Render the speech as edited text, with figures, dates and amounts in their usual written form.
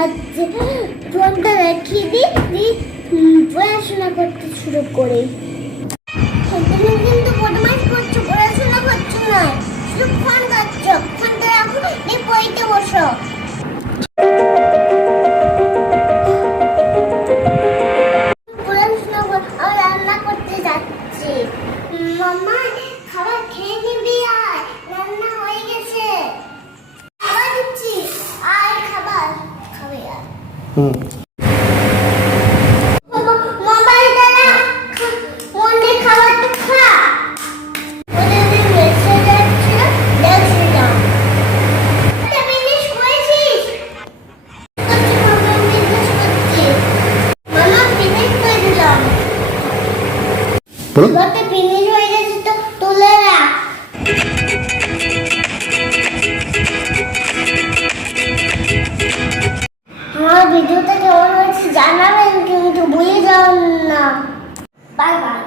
বাজছে, ফোনটা রেখে দিই, পড়াশোনা করতে শুরু করি। তুমি কিন্তু বদমাইশ করছো, পড়াশোনা করছো না, শুধু ফোন করছো। ফোনটা রাখো, দিয়ে পড়তে বসো। পড়াশোনা আর রান্না করতে যাচ্ছি। মামা খাবার খেয়ে নিবি, আয় রান্না হয়ে গেছে। খাবার দিচ্ছি, আয় খাবার খাবে। আর মোবাইলটা না, মনে খাবারটা খা। ওদের মেসেজ আসছিল, দেখছিলাম। একটা জিনিস করেছিস? করছি মামা, বিজনেস করছি। মামা ফিনিশ করে দিলাম। ঘরটা ফিনিশ হয়ে গেছে, তো তুলে রাখ। আমার ভিডিওটা কেমন হয়েছে জানাবেন, কিন্তু ভুলে যাবেন না। Bye bye.